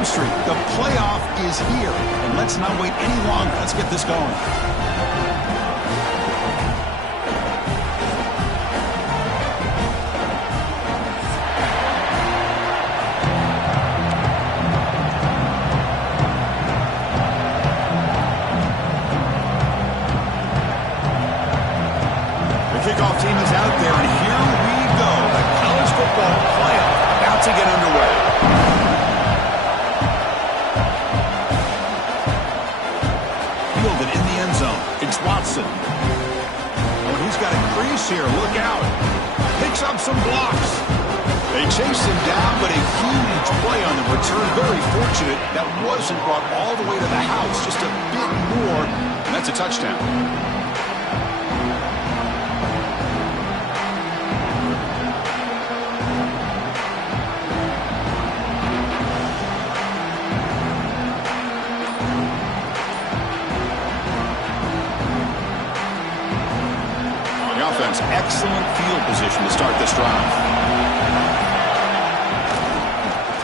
home streak. The playoff is here. And let's not wait any longer. Let's get this going. Kickoff team is out there, and here we go. The college football playoff about to get underway. Fielded in the end zone. It's Watson. Oh, he's got a crease here. Look out. Picks up some blocks. They chase him down, but a huge play on the return. Very fortunate that wasn't brought all the way to the house. Just a bit more, and that's a touchdown. Excellent field position to start this drive.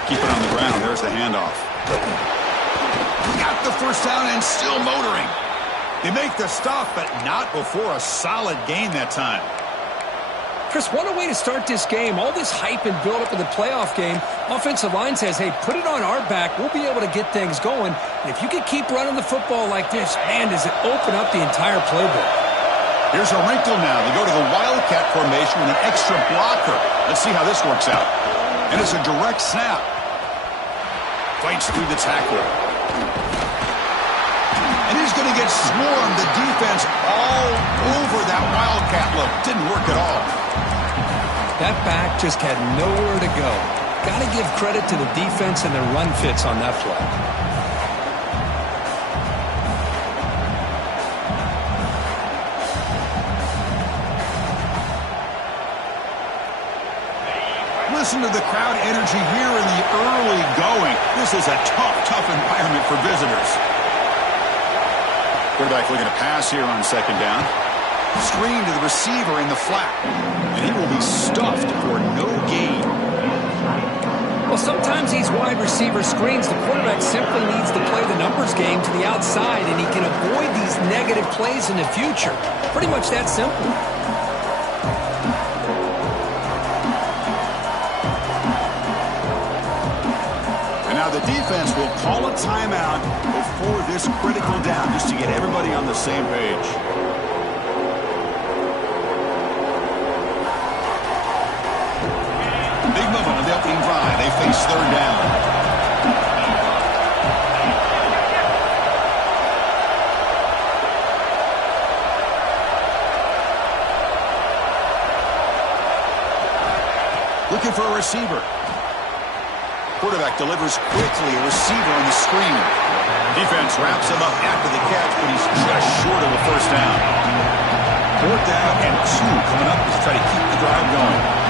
Keep it on the ground. There's the handoff. Got the first down and still motoring. They make the stop, but not before a solid gain that time. Chris, what a way to start this game. All this hype and build-up in the playoff game. Offensive line says, hey, put it on our back. We'll be able to get things going. And if you can keep running the football like this, man, does it open up the entire playbook. Here's a wrinkle now. They go to the Wildcat formation with an extra blocker. Let's see how this works out. And it's a direct snap. Fights through the tackle. And he's going to get swarmed. The defense all over that Wildcat look. Didn't work at all. That back just had nowhere to go. Got to give credit to the defense and their run fits on that play. Listen to the crowd energy here in the early going. This is a tough environment for visitors. Quarterback looking to pass here on second down. Screen to the receiver in the flat. And he will be stuffed for no gain. Well, sometimes these wide receiver screens, the quarterback simply needs to play the numbers game to the outside, and he can avoid these negative plays in the future. Pretty much that simple. The defense will call a timeout before this critical down just to get everybody on the same page. Big movement on the opening drive. They face third down. Looking for a receiver. Quarterback delivers quickly, a receiver on the screen. Defense wraps him up after the catch, but he's just short of a first down. 4th down and 2 coming up to try to keep the drive going.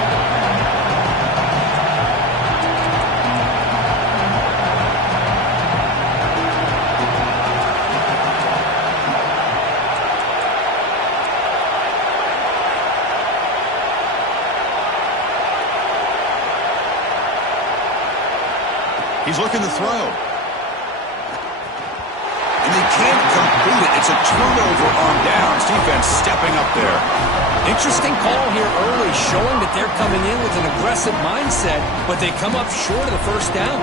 He's looking to throw. And they can't complete it. It's a turnover on downs. Defense stepping up there. Interesting call here early, showing that they're coming in with an aggressive mindset, but they come up short of the first down.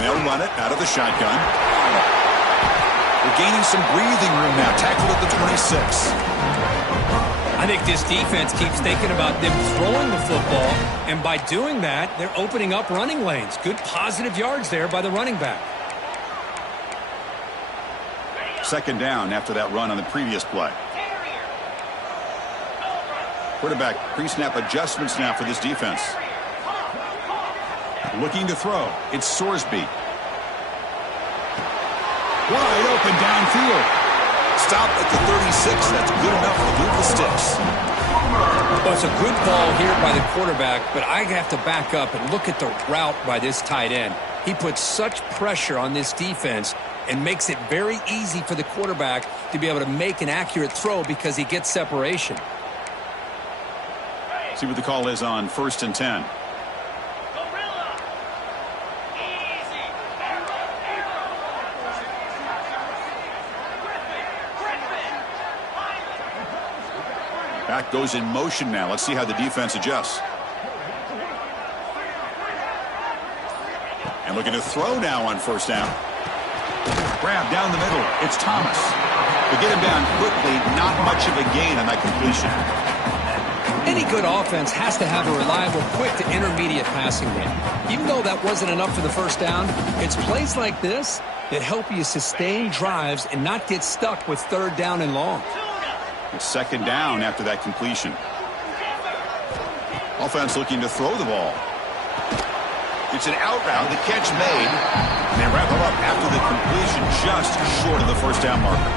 They'll run it out of the shotgun. They're gaining some breathing room now. Tackled at the 26. I think this defense keeps thinking about them throwing the football, and by doing that, they're opening up running lanes. Good positive yards there by the running back. Second down after that run on the previous play. Quarterback pre-snap adjustments now for this defense. Looking to throw. It's Sorsby. Wide open downfield. Stop at the 36. That's good enough to move the sticks. Well, it's a good ball here by the quarterback, but I have to back up and look at the route by this tight end. He puts such pressure on this defense and makes it very easy for the quarterback to be able to make an accurate throw because he gets separation. See what the call is on 1st and 10. Back goes in motion now. Let's see how the defense adjusts. And looking to throw now on 1st down. Grab down the middle. It's Thomas. They get him down quickly. Not much of a gain on that completion. Any good offense has to have a reliable, quick to intermediate passing game. Even though that wasn't enough for the 1st down, it's plays like this that help you sustain drives and not get stuck with 3rd down and long. It's 2nd down after that completion. Offense looking to throw the ball. It's an out route. The catch made. And they wrap him up after the completion just short of the 1st down marker.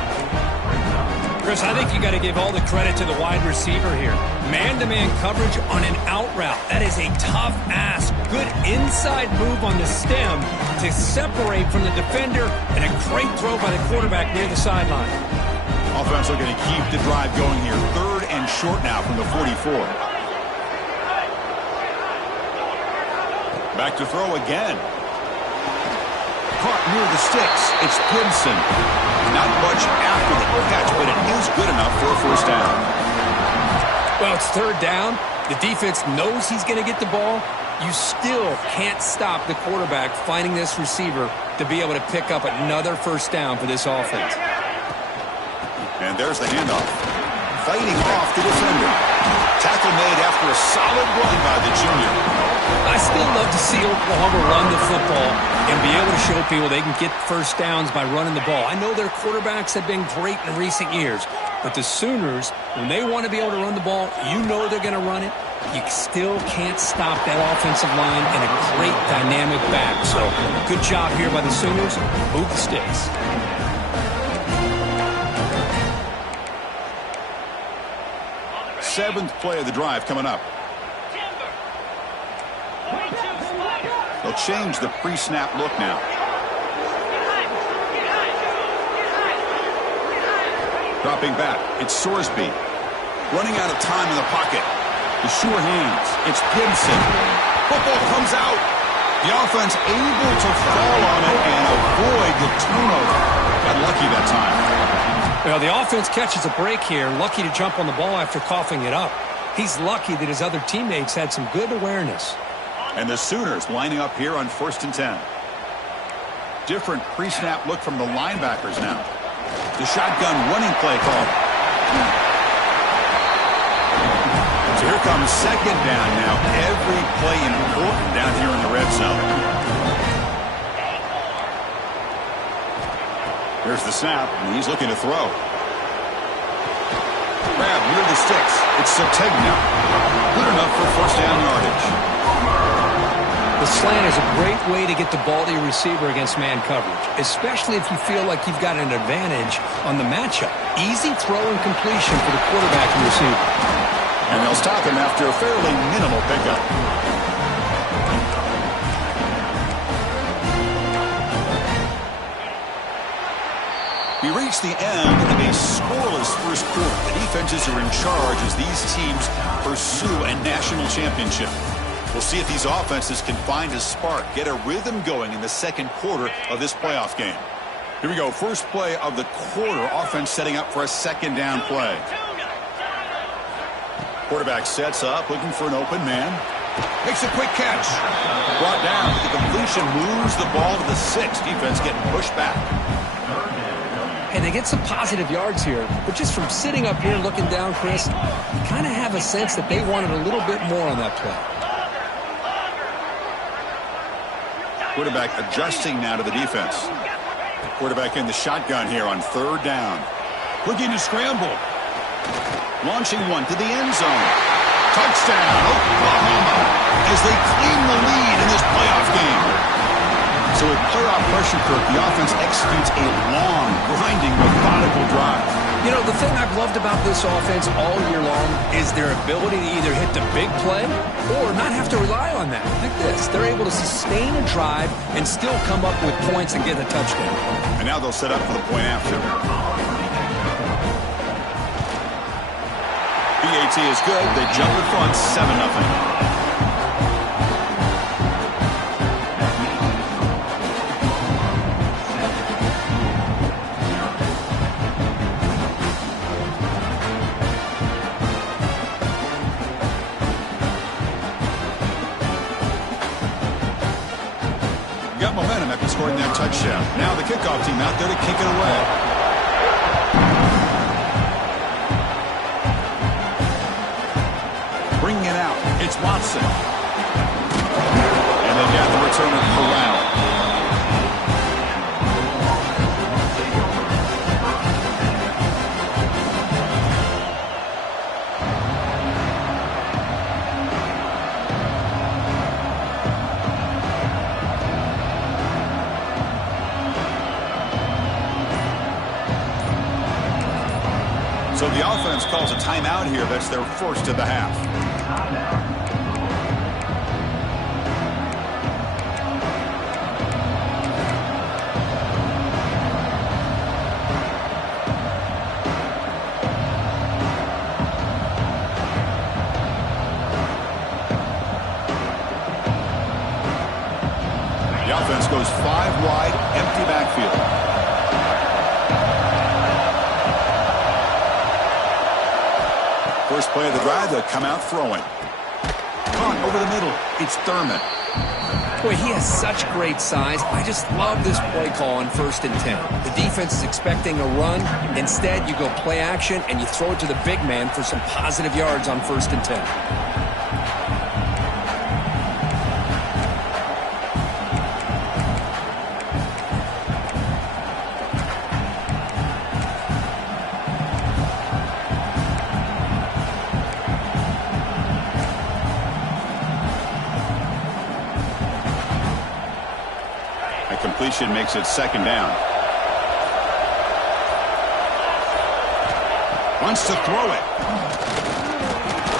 Chris, I think you got to give all the credit to the wide receiver here. Man-to-man coverage on an out route. That is a tough ask. Good inside move on the stem to separate from the defender, and a great throw by the quarterback near the sideline. Offense looking to keep the drive going here. 3rd and short now from the 44. Back to throw again. Caught near the sticks. It's Gibson. Not much after the catch, but it is good enough for a 1st down. Well, it's 3rd down. The defense knows he's going to get the ball. You still can't stop the quarterback finding this receiver to be able to pick up another 1st down for this offense. And there's the handoff. Fighting off the defender. Tackle made after a solid run by the junior. I still love to see Oklahoma run the football and be able to show people they can get 1st downs by running the ball. I know their quarterbacks have been great in recent years, but the Sooners, when they want to be able to run the ball, you know they're going to run it. You still can't stop that offensive line and a great dynamic back. So good job here by the Sooners. Move the sticks. 7th play of the drive coming up. They'll change the pre-snap look now. Dropping back, it's Sorsby. Running out of time in the pocket. The sure hands, it's Gibson. Football comes out. The offense able to fall on it and avoid the turnover. Got lucky that time. Well, the offense catches a break here, lucky to jump on the ball after coughing it up. He's lucky that his other teammates had some good awareness. And the Sooners lining up here on 1st and 10. Different pre-snap look from the linebackers now. The shotgun running play call. So here comes 2nd down now. Every play important down here in the red zone. There's the snap, and he's looking to throw. Grab near the sticks. It's Sategna. Good enough for 1st down yardage. The slant is a great way to get the ball to your receiver against man coverage, especially if you feel like you've got an advantage on the matchup. Easy throw and completion for the quarterback and receiver. And they'll stop him after a fairly minimal pickup. We reach the end of a scoreless 1st quarter. The defenses are in charge as these teams pursue a national championship. We'll see if these offenses can find a spark, get a rhythm going in the 2nd quarter of this playoff game. Here we go. 1st play of the quarter. Offense setting up for a 2nd down play. Quarterback sets up, looking for an open man. Makes a quick catch. Brought down. The completion moves the ball to the 6. Defense getting pushed back. And they get some positive yards here, but just from sitting up here and looking down, Chris, you kind of have a sense that they wanted a little bit more on that play. Quarterback adjusting now to the defense. Quarterback in the shotgun here on 3rd down. Looking to scramble. Launching one to the end zone. Touchdown, Oklahoma, as they claim the lead in this playoff game. So with playoff pressure, Kirk, the offense executes a long, grinding, methodical drive. You know, the thing I've loved about this offense all year long is their ability to either hit the big play or not have to rely on that. Like this. They're able to sustain a drive and still come up with points and get a touchdown. And now they'll set up for the point after. PAT is good. They jump in front 7-0. Momentum after scoring that touchdown. Now the kickoff team out there to kick it away. Bringing it out. It's Watson. And they've got the returner corralled. So the offense calls a timeout here. That's their first of the half. The offense goes 5 wide, empty backfield. First play of the drive, they'll come out throwing. Caught over the middle. It's Thurman. Boy, he has such great size. I just love this play call on 1st and 10. The defense is expecting a run. Instead, you go play action, and you throw it to the big man for some positive yards on 1st and 10. Completion makes it 2nd down. Wants to throw it.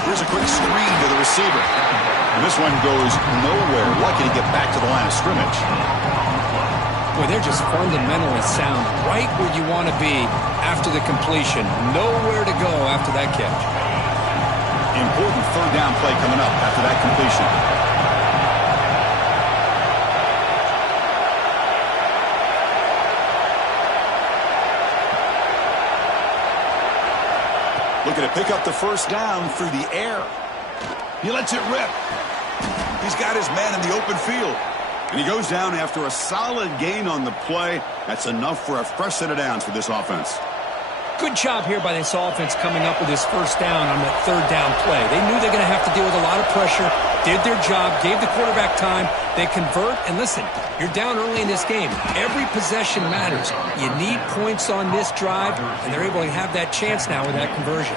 Here's a quick screen to the receiver. And this one goes nowhere. Lucky to get back to the line of scrimmage. Boy, they're just fundamentally sound. Right where you want to be after the completion. Nowhere to go after that catch. Important 3rd down play coming up after that completion. Looking to pick up the 1st down through the air. He lets it rip. He's got his man in the open field. And he goes down after a solid gain on the play. That's enough for a fresh set of downs for this offense. Good job here by this offense coming up with his 1st down on that 3rd down play. They knew they're going to have to deal with a lot of pressure, did their job, gave the quarterback time. They convert, and listen, you're down early in this game. Every possession matters. You need points on this drive, and they're able to have that chance now with that conversion.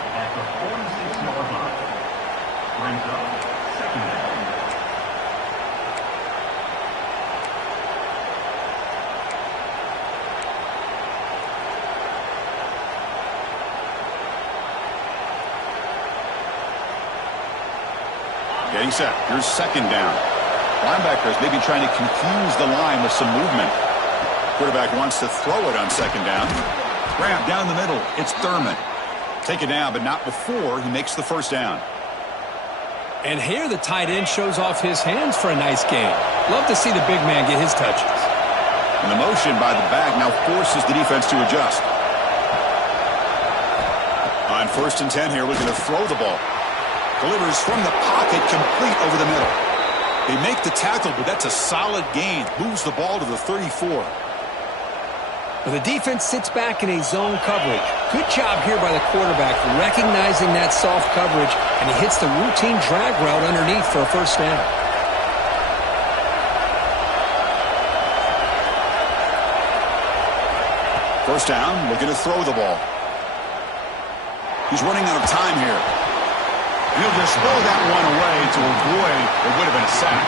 Getting set. Here's 2nd down. Linebackers maybe trying to confuse the line with some movement. Quarterback wants to throw it on 2nd down. Grab down the middle. It's Thurman. Take it down, but not before he makes the 1st down. And here the tight end shows off his hands for a nice gain. Love to see the big man get his touches. And the motion by the back now forces the defense to adjust. On 1st and 10 here, looking to throw the ball. Delivers from the pocket, complete over the middle. They make the tackle, but that's a solid gain. Moves the ball to the 34. Well, the defense sits back in a zone coverage. Good job here by the quarterback recognizing that soft coverage, and he hits the routine drag route underneath for a 1st down. First down, looking to throw the ball. He's running out of time here. He'll just throw that one away to avoid what would have been a sack.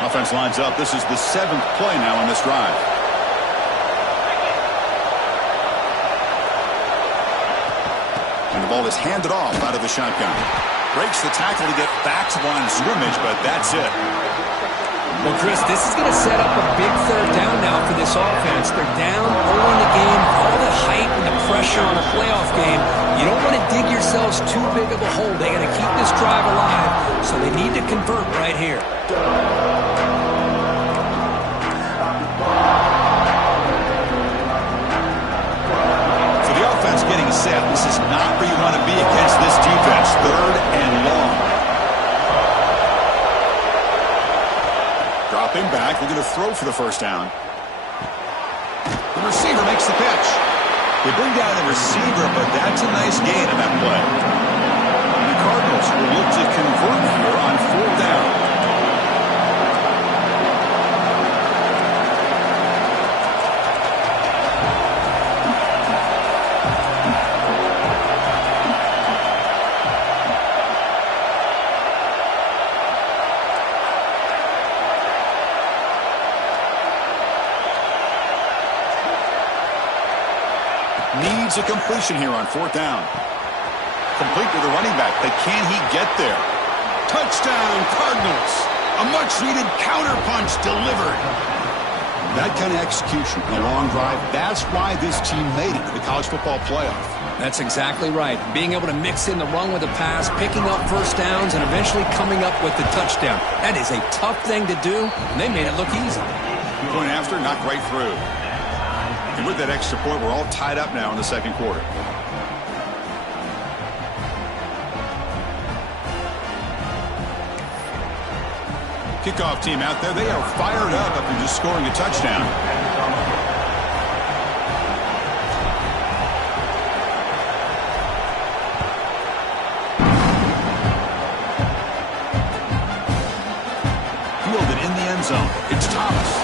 Offense lines up. This is the 7th play now on this drive. And the ball is handed off out of the shotgun. Breaks the tackle to get back to the line of scrimmage, but that's it. Well, Chris, this is going to set up a big 3rd down now for this offense. They're down early in the game, all the hype and the pressure on a playoff game. You don't want to dig yourselves too big of a hole. They got to keep this drive alive, so they need to convert right here. So the offense getting set. This is not where you want to be against this defense. 3rd and long. Dropping back, looking to throw for the 1st down. The receiver makes the catch. They bring down the receiver, but that's a nice gain on that play. The Cardinals will look to convert here on 4th down. Needs a completion here on 4th down. Complete to the running back, but can he get there? Touchdown, Cardinals. A much-needed counterpunch delivered. That kind of execution in a long drive, that's why this team made it to the college football playoff. That's exactly right. Being able to mix in the run with the pass, picking up 1st downs, and eventually coming up with the touchdown. That is a tough thing to do, and they made it look easy. Point after, knocked right through. And with that extra point, we're all tied up now in the 2nd quarter. Kickoff team out there. They are fired up after just scoring a touchdown. Fielded in the end zone. It's Thomas.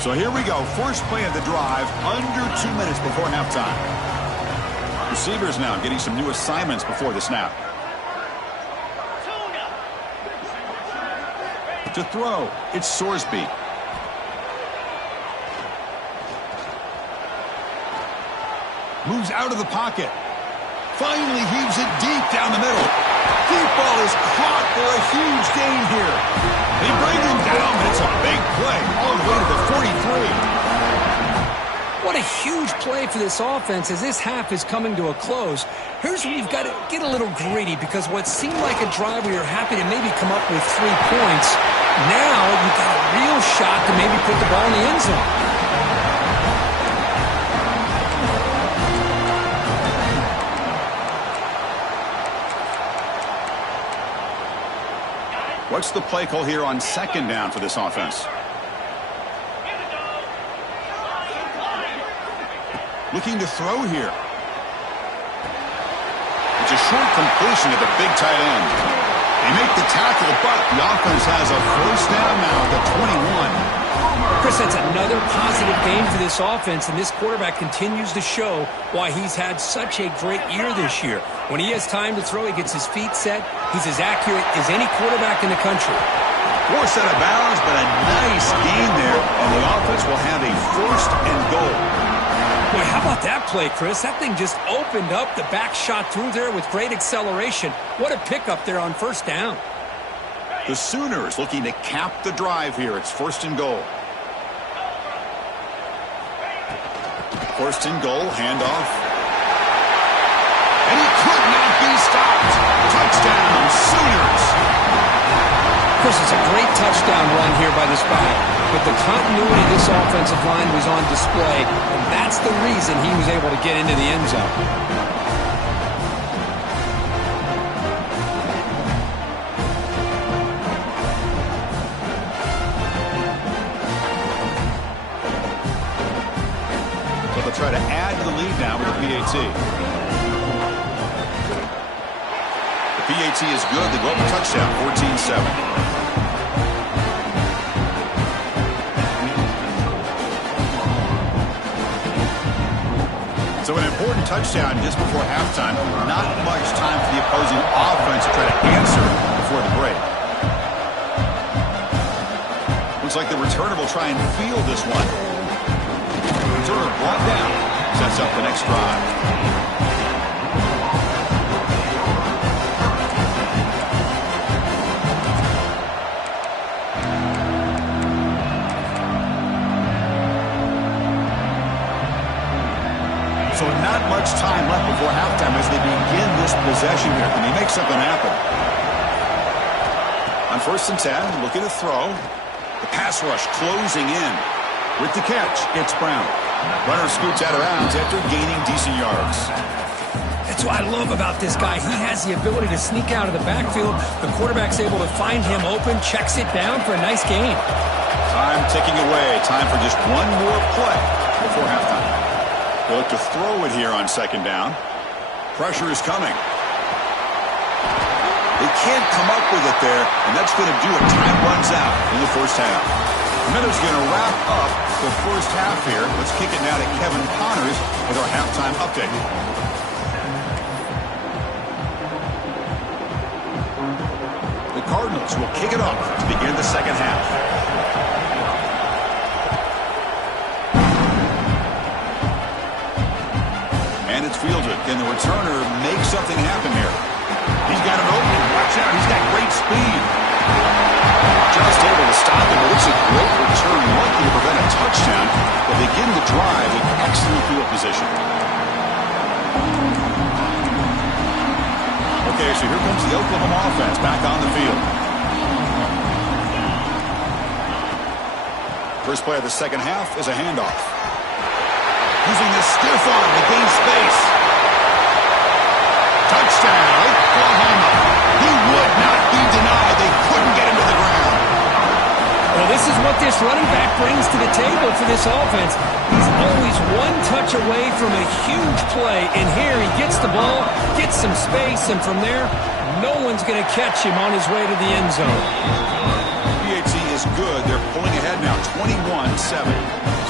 So here we go. First play of the drive, under 2 minutes before halftime. Receivers now getting some new assignments before the snap. To throw, it's Sorsby. Moves out of the pocket. Finally heaves it deep down the middle. Deep ball is caught for a huge gain here. They bring him down, but it's a big play all the way to the 43. What a huge play for this offense as this half is coming to a close. Here's where you've got to get a little greedy, because what seemed like a drive where you're happy to maybe come up with 3 points, now you've got a real shot to maybe put the ball in the end zone. What's the play call here on 2nd down for this offense? Looking to throw here. It's a short completion to the big tight end. They make the tackle, but the offense has a 1st down now at the 21. Chris, that's another positive game for this offense, and this quarterback continues to show why he's had such a great year this year. When he has time to throw, he gets his feet set. He's as accurate as any quarterback in the country. 4 set of bounds, but a nice gain there, and the offense will have a 1st and goal. Boy, how about that play, Chris? That thing just opened up. The back shot through there with great acceleration. What a pickup there on 1st down. The Sooners looking to cap the drive here. It's 1st and goal. 1st and goal, handoff. And he could not be stopped. Touchdown, Sooners. Chris, it's a great touchdown run here by this back. But the continuity of this offensive line was on display, and that's the reason he was able to get into the end zone. Try to add to the lead now with the PAT. PAT is good. They go up a touchdown, 14-7. So an important touchdown just before halftime. Not much time for the opposing offense to try to answer before the break. Looks like the returner will try and field this one. Returner brought down. Sets up the next drive. So not much time left before halftime as they begin this possession here. Can they make something happen? On 1st and 10, looking to throw. The pass rush closing in. With the catch, it's Brown. Runner scoots out of bounds after gaining decent yards. That's what I love about this guy. He has the ability to sneak out of the backfield. The quarterback's able to find him open, checks it down for a nice gain. Time ticking away. Time for just one more play before halftime. They look to throw it here on 2nd down. Pressure is coming. They can't come up with it there, and that's going to do it. Time runs out in the first half. Miller's going to wrap up the first half here. Let's kick it now to Kevin Connors with our halftime update. The Cardinals will kick it off to begin the second half. And it's fielded. Can the returner make something happen here? He's got it open. Watch out. He's got great speed. Just able to stop him, but it's a great return, lucky to prevent a touchdown. They begin the drive with excellent field position. Okay, so here comes the Oklahoma offense back on the field. First play of the second half is a handoff. Using the stiff arm to gain space. Touchdown, Oklahoma. He would not be denied. They couldn't get him to the ground. Well, this is what this running back brings to the table for this offense. He's always one touch away from a huge play, and here he gets the ball, gets some space, and from there, no one's going to catch him on his way to the end zone. PAT is good. They're pulling ahead now, 21-7.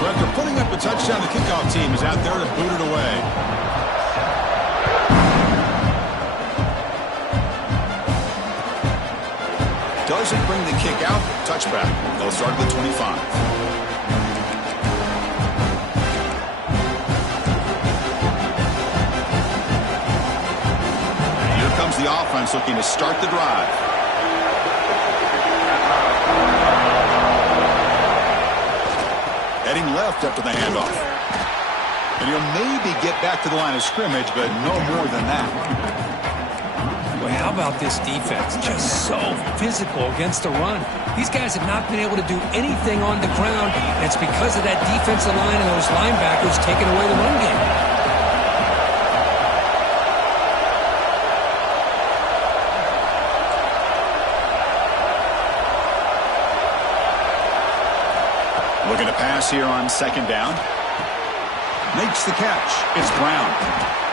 So after putting up a touchdown, the kickoff team is out there to boot it away. Doesn't bring the kick out. Touchback. They'll start at the 25. And here comes the offense looking to start the drive. Heading left after the handoff. And he'll maybe get back to the line of scrimmage, but no more than that. Well, how about this defense? Just so physical against the run. These guys have not been able to do anything on the ground, and it's because of that defensive line and those linebackers taking away the run game. Looking to pass here on 2nd down. Makes the catch. It's Brown.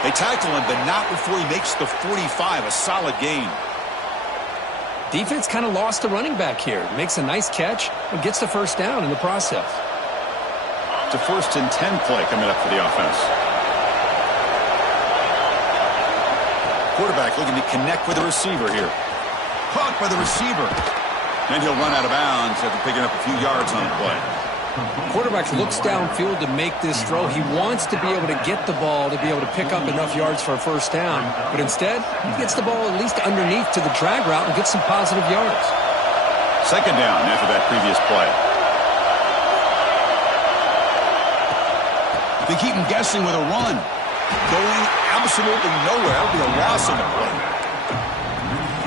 They tackle him, but not before he makes the 45, a solid gain. Defense kind of lost the running back here. Makes a nice catch and gets the first down in the process. It's a 1st and 10 play coming up for the offense. Quarterback looking to connect with the receiver here. Caught by the receiver. And he'll run out of bounds after picking up a few yards on the play. Quarterback looks downfield to make this throw. He wants to be able to get the ball to be able to pick up enough yards for a first down. But instead, he gets the ball at least underneath to the drag route and gets some positive yards. 2nd down after that previous play. They keep him guessing with a run. Going absolutely nowhere. That'll be a loss on the play.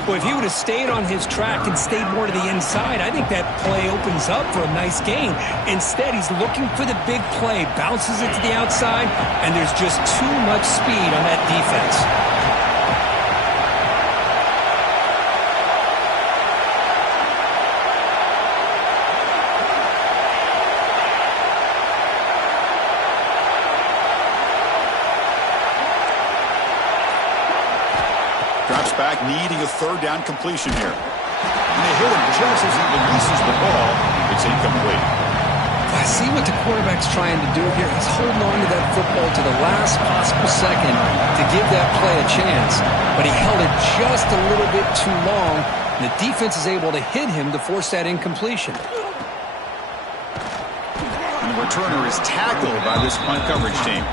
Well, if he would have stayed on his track and stayed more to the inside, I think that play opens up for a nice gain. Instead, he's looking for the big play, bounces it to the outside, and there's just too much speed on that defense. quarterback needing a third down completion here. And they hit him just as he releases the ball. It's incomplete. I see what the quarterback's trying to do here. He's holding on to that football to the last possible second to give that play a chance. But he held it just a little bit too long. And the defense is able to hit him to force that incompletion. And the returner is tackled by this punt coverage team.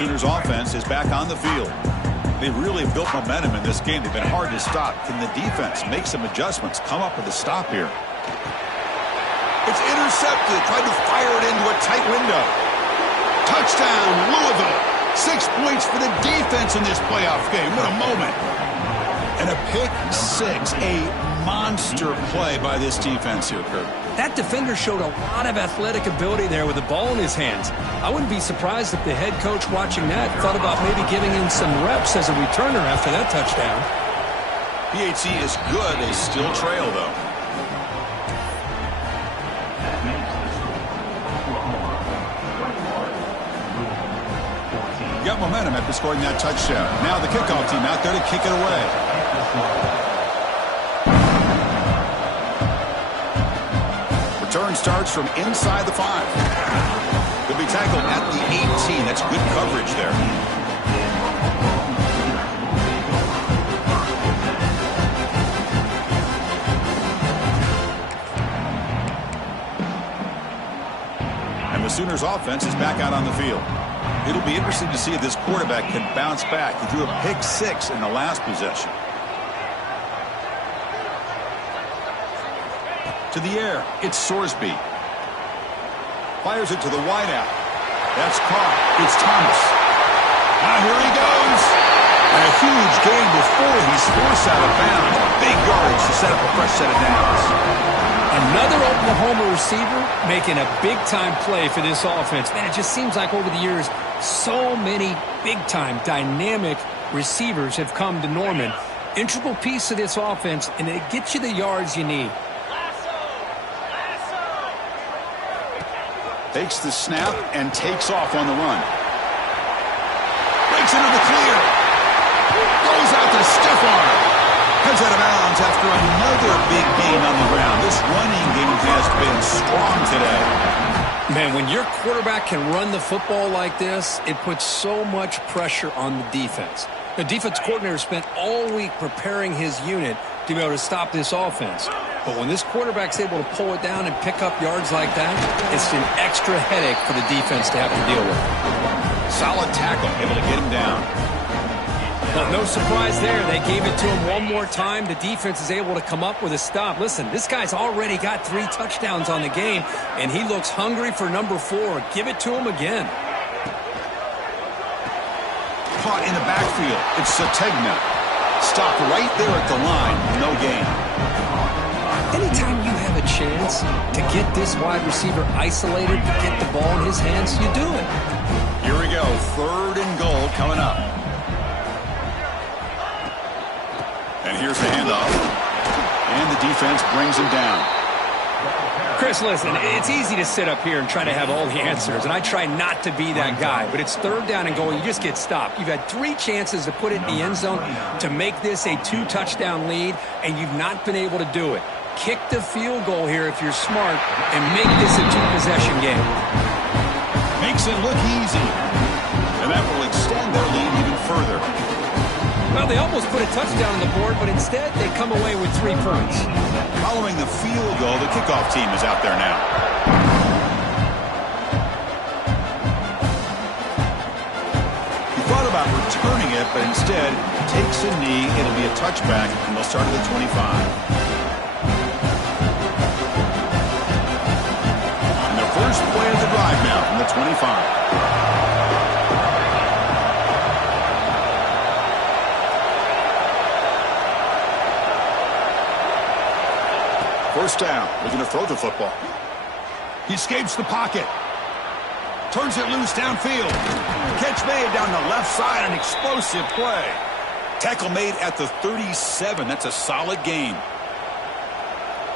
Sooners offense is back on the field. They really built momentum in this game. They've been hard to stop. Can the defense make some adjustments? Come up with a stop here. It's intercepted. Tried to fire it into a tight window. Touchdown, Louisville. 6 points for the defense in this playoff game. What a moment. And a pick six. A monster play by this defense here, Kurt. That defender showed a lot of athletic ability there with the ball in his hands. I wouldn't be surprised if the head coach watching that thought about maybe giving him some reps as a returner after that touchdown. PHC is good. They still trail, though. Got momentum after scoring that touchdown. Now the kickoff team out there to kick it away. Return starts from inside the 5. He'll be tackled at the 18. That's good coverage there. And the Sooners offense is back out on the field. It'll be interesting to see if this quarterback can bounce back. He threw a pick 6 in the last possession. To the air, it's Sorsby. Fires it to the wideout. That's caught. It's Thomas. Now here he goes. And a huge gain before he's forced out of bounds. Big yardage to set up a fresh set of downs. Another Oklahoma receiver making a big-time play for this offense. Man, it just seems like over the years, so many big-time, dynamic receivers have come to Norman. Integral piece of this offense, and it gets you the yards you need. Takes the snap and takes off on the run. Breaks into the clear. Goes out to stiff arm. Heads out of bounds after another big gain on the ground. This running game has been strong today. Man, when your quarterback can run the football like this, it puts so much pressure on the defense. The defense coordinator spent all week preparing his unit to be able to stop this offense. But when this quarterback's able to pull it down and pick up yards like that, it's an extra headache for the defense to have to deal with. Solid tackle, able to get him down. Well, no surprise there. They gave it to him one more time. The defense is able to come up with a stop. Listen, this guy's already got 3 touchdowns on the game, and he looks hungry for number 4. Give it to him again. Caught in the backfield. It's Sategna. Stopped right there at the line. No gain. Anytime you have a chance to get this wide receiver isolated, to get the ball in his hands, you do it. Here we go. 3rd and goal coming up. And here's the handoff. And the defense brings him down. Chris, listen, it's easy to sit up here and try to have all the answers, and I try not to be that guy, but it's 3rd down and goal. You just get stopped. You've had 3 chances to put it in the end zone to make this a 2-touchdown lead, and you've not been able to do it. Kick the field goal here if you're smart and make this a 2-possession game. Makes it look easy. And that will extend their lead even further. Well, they almost put a touchdown on the board, but instead they come away with 3 points. Following the field goal, the kickoff team is out there now. He thought about returning it, but instead takes a knee. It'll be a touchback, and they'll start at the 25. First play of the drive now from the 25. First down. We're going to throw the football. He escapes the pocket. Turns it loose downfield. Catch made down the left side. An explosive play. Tackle made at the 37. That's a solid gain.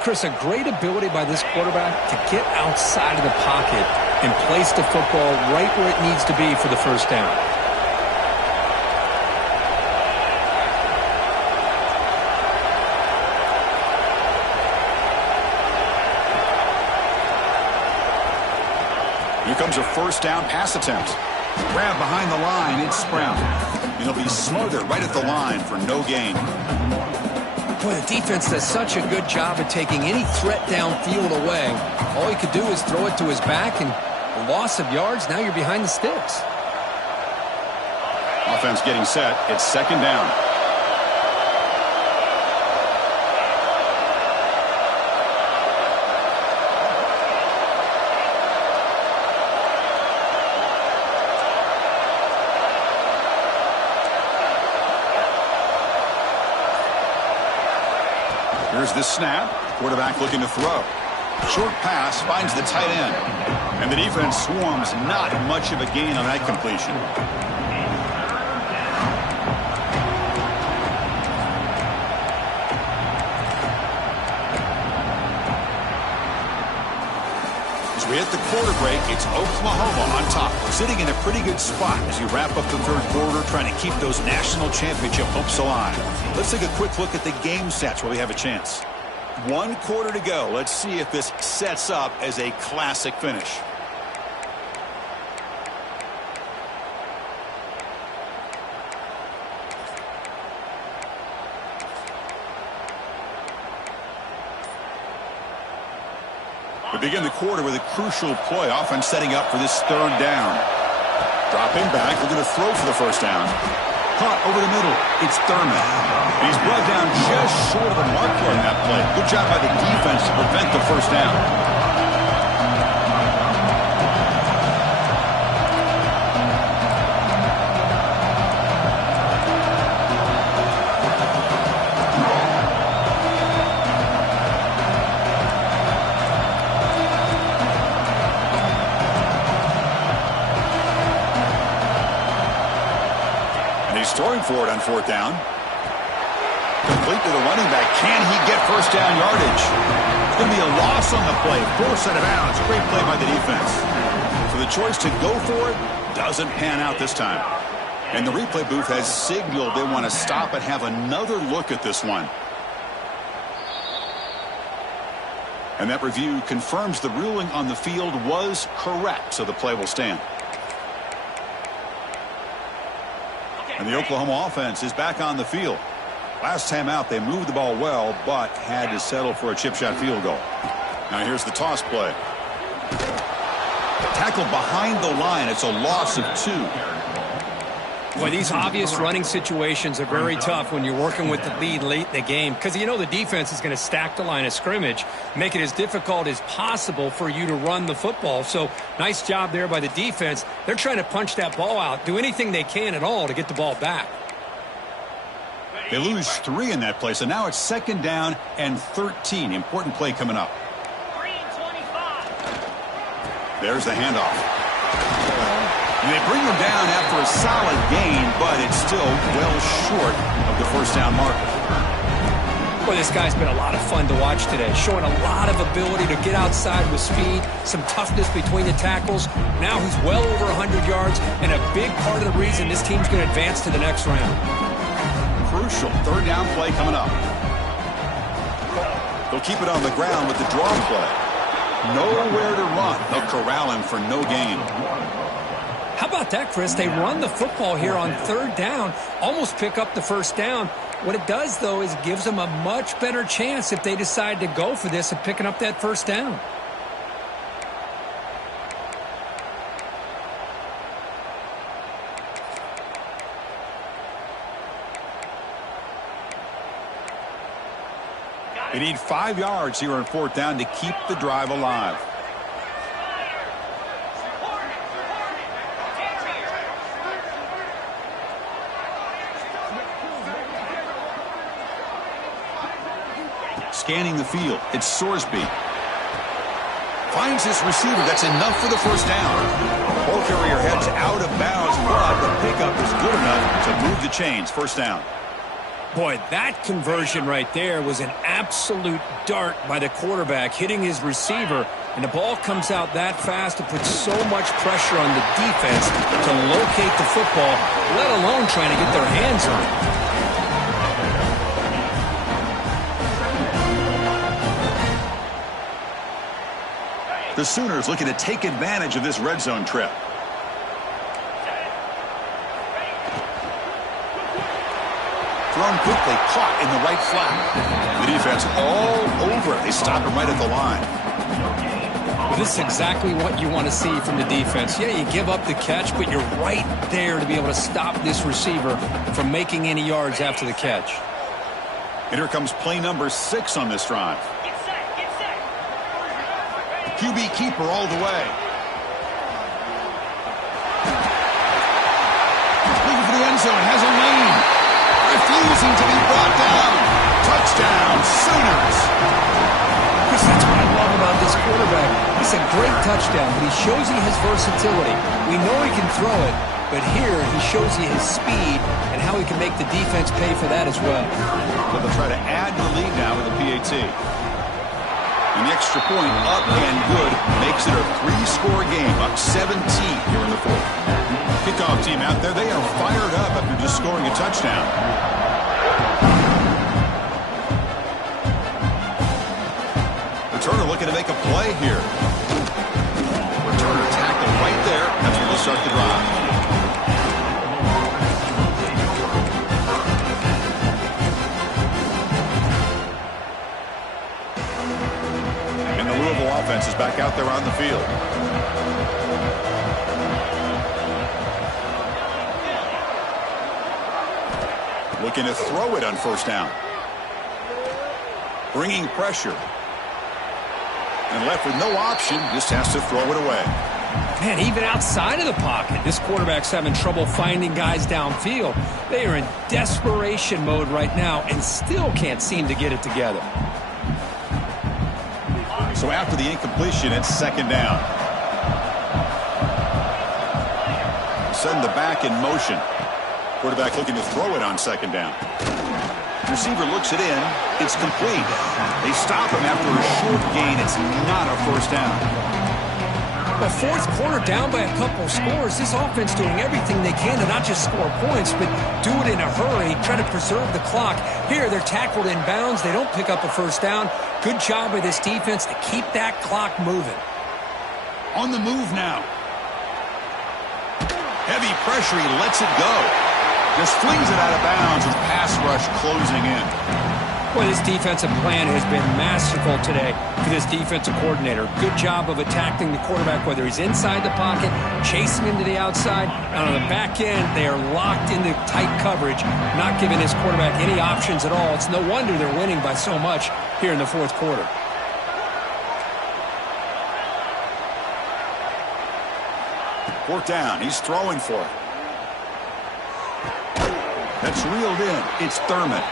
Chris, a great ability by this quarterback to get outside of the pocket and place the football right where it needs to be for the first down. Here comes a first down pass attempt. Grab behind the line. It's Brown. And he'll be smothered right at the line for no gain. Boy, the defense does such a good job of taking any threat downfield away. All he could do is throw it to his back, and a loss of yards, now you're behind the sticks. Offense getting set. It's second down. Here's the snap. Quarterback looking to throw. Short pass finds the tight end. And the defense swarms. Not much of a gain on that completion. As we hit the quarter break, it's Oklahoma on top. Sitting in a pretty good spot as you wrap up the third quarter, trying to keep those national championship hopes alive. Let's take a quick look at the game stats where we have a chance. 1 quarter to go. Let's see if this sets up as a classic finish. We begin the quarter with a crucial play. Offense setting up for this third down. Dropping back. We're going to throw for the first down. Caught over the middle. It's Thurman. He's brought down just short of a marker on that play. Good job by the defense to prevent the first down. Throwing for it on fourth down. Complete to the running back. Can he get first down yardage? It's going to be a loss on the play. Forced out of bounds. Great play by the defense. So the choice to go for it doesn't pan out this time. And the replay booth has signaled they want to stop and have another look at this one. And that review confirms the ruling on the field was correct, so the play will stand. And the Oklahoma offense is back on the field. Last time out, they moved the ball well, but had to settle for a chip shot field goal. Now here's the toss play. Tackled behind the line. It's a loss of 2. Boy, these obvious running situations are very tough when you're working with the lead late in the game, because you know the defense is going to stack the line of scrimmage, make it as difficult as possible for you to run the football. So nice job there by the defense. They're trying to punch that ball out, do anything they can at all to get the ball back. They lose 3 in that play, so now it's second down and 13. Important play coming up. There's the handoff. And they bring him down after a solid gain, but it's still well short of the first down marker. Boy, this guy's been a lot of fun to watch today, showing a lot of ability to get outside with speed, some toughness between the tackles. Now he's well over 100 yards, and a big part of the reason this team's going to advance to the next round. Crucial third down play coming up. They'll keep it on the ground with the draw play. Nowhere to run. They'll corral him for no gain. How about that, Chris? They run the football here on third down, almost pick up the first down. What it does, though, is it gives them a much better chance if they decide to go for this of picking up that first down. They need 5 yards here on fourth down to keep the drive alive. Scanning the field, it's Sorsby. Finds his receiver. That's enough for the first down. Ball carrier heads out of bounds, but the pickup is good enough to move the chains. First down. Boy, that conversion right there was an absolute dart by the quarterback, hitting his receiver, and the ball comes out that fast to put so much pressure on the defense to locate the football, let alone trying to get their hands on it. The Sooners looking to take advantage of this red zone trip. Thrown quickly, caught in the right flat. The defense all over it. They stop him right at the line. Well, this is exactly what you want to see from the defense. Yeah, you give up the catch, but you're right there to be able to stop this receiver from making any yards after the catch. And here comes play number 6 on this drive. QB keeper all the way. Looking for the end zone. Has a lane. Refusing to be brought down. Touchdown, Sooners. Chris, that's what I love about this quarterback. It's a great touchdown, but he shows he has versatility. We know he can throw it, but here he shows you his speed and how he can make the defense pay for that as well. So they'll try to add the lead now with the PAT. An extra point up and good makes it a 3-score game, up 17 here in the fourth. Kickoff team out there, they are fired up after just scoring a touchdown. Returner looking to make a play here. Returner tackled right there. That's where they'll start the drive. Offense is back out there on the field. Looking to throw it on first down. Bringing pressure. And left with no option, just has to throw it away. Man, even outside of the pocket, this quarterback's having trouble finding guys downfield. They are in desperation mode right now and still can't seem to get it together. So after the incompletion, it's second down. Send the back in motion. Quarterback looking to throw it on second down. Receiver looks it in. It's complete. They stop him after a short gain. It's not a first down. Well, fourth quarter down by a couple scores. This offense doing everything they can to not just score points, but do it in a hurry, try to preserve the clock. Here, they're tackled in bounds. They don't pick up a first down. Good job by this defense to keep that clock moving. On the move now. Heavy pressure. He lets it go. Just flings it out of bounds with pass rush closing in. Boy, this defensive plan has been masterful today for this defensive coordinator. Good job of attacking the quarterback, whether he's inside the pocket, chasing him to the outside. And on the back end, they are locked into tight coverage, not giving this quarterback any options at all. It's no wonder they're winning by so much here in the fourth quarter. Fourth down. He's throwing for it. That's reeled in. It's Thurman.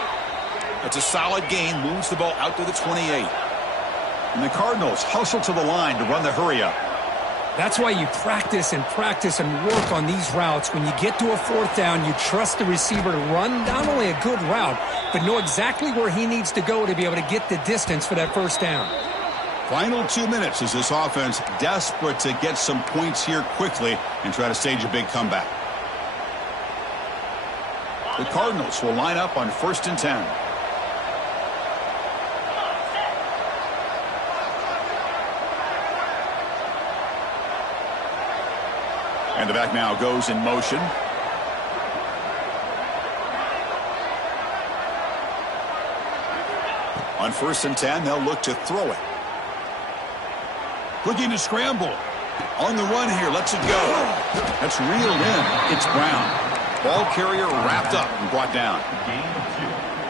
It's a solid gain. Moves the ball out to the 28. And the Cardinals hustle to the line to run the hurry up. That's why you practice and work on these routes. When you get to a fourth down, you trust the receiver to run not only a good route, but know exactly where he needs to go to be able to get the distance for that first down. Final 2 minutes as this offense desperate to get some points here quickly and try to stage a big comeback. The Cardinals will line up on 1st and 10. And the back now goes in motion. On 1st and 10, they'll look to throw it. Looking to scramble. On the run here, lets it go. That's reeled in. It's Brown. Ball carrier wrapped up and brought down.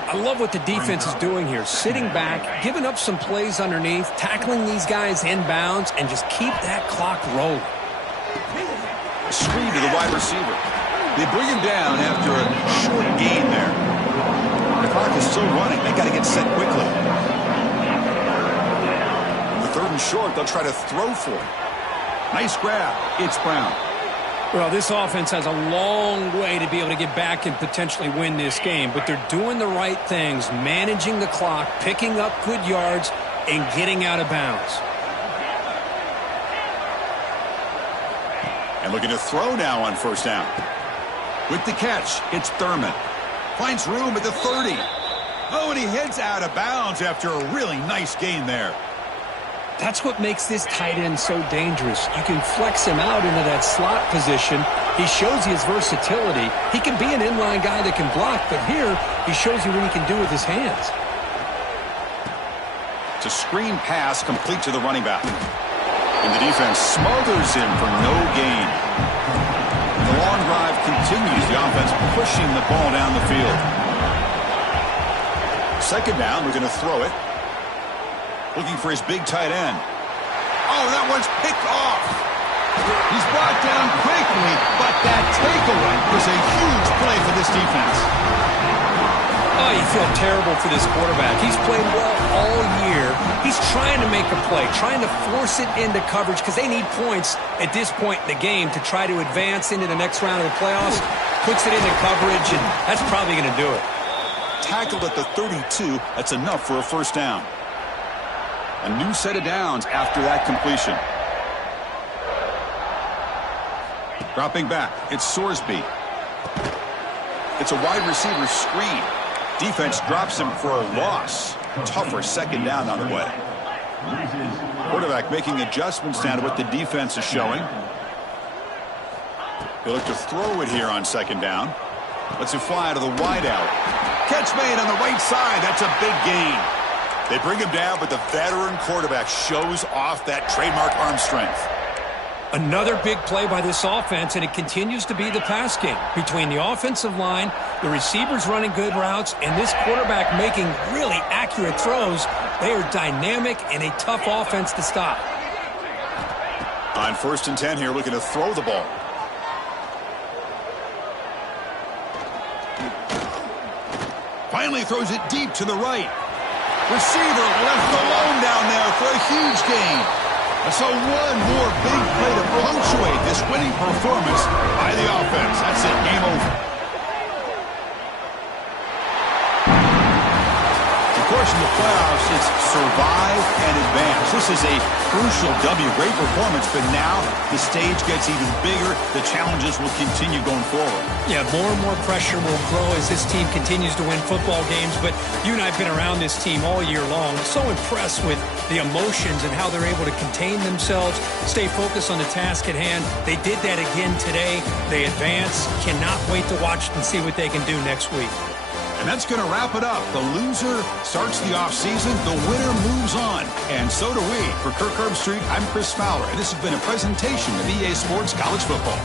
I love what the defense is doing here. Sitting back, giving up some plays underneath, tackling these guys in bounds, and just keep that clock rolling. Screen to the wide receiver. They bring him down after a short gain there. The clock is still running. They got to get set quickly. The 3rd and short. They'll try to throw for it. Nice grab. It's Brown. Well, this offense has a long way to be able to get back and potentially win this game, but they're doing the right things, managing the clock, picking up good yards, and getting out of bounds. And looking to throw now on first down. With the catch, it's Thurman. Finds room at the 30. Oh, and he heads out of bounds after a really nice gain there. That's what makes this tight end so dangerous. You can flex him out into that slot position. He shows you his versatility. He can be an inline guy that can block, but here he shows you what he can do with his hands. It's a screen pass complete to the running back. And the defense smothers him for no gain. The long drive continues. The offense pushing the ball down the field. Second down, we're going to throw it. Looking for his big tight end. Oh, that one's picked off. He's brought down quickly, but that takeaway was a huge play for this defense. Oh, you feel terrible for this quarterback. He's played well all year. He's trying to make a play, trying to force it into coverage because they need points at this point in the game to try to advance into the next round of the playoffs. Puts it into coverage, and that's probably going to do it. Tackled at the 32. That's enough for a first down. A new set of downs after that completion. Dropping back, it's Sorsby. It's a wide receiver screen. Defense drops him for a loss. Tougher second down on the way. Quarterback making adjustments down to what the defense is showing. He'll look to throw it here on second down. Lets it fly out of the wideout. Catch made on the right side. That's a big gain. They bring him down, but the veteran quarterback shows off that trademark arm strength. Another big play by this offense, and it continues to be the pass game. Between the offensive line, the receivers running good routes, and this quarterback making really accurate throws, they are dynamic and a tough offense to stop. On 1st and 10 here, looking to throw the ball. Finally throws it deep to the right. Receiver left alone down there for a huge gain. So one more big play to punctuate this winning performance by the offense. That's it. Game over. Of course, in the playoffs, it's survive and advance. This is a crucial W. Great performance, but now the stage gets even bigger. The challenges will continue going forward. Yeah, more and more pressure will grow as this team continues to win football games, but you and I have been around this team all year long. So impressed with the emotions and how they're able to contain themselves, stay focused on the task at hand. They did that again today. They advance. Cannot wait to watch and see what they can do next week. And that's going to wrap it up. The loser starts the offseason. The winner moves on. And so do we. For Kirk Herbstreit, I'm Chris Fowler. And this has been a presentation of EA Sports College Football.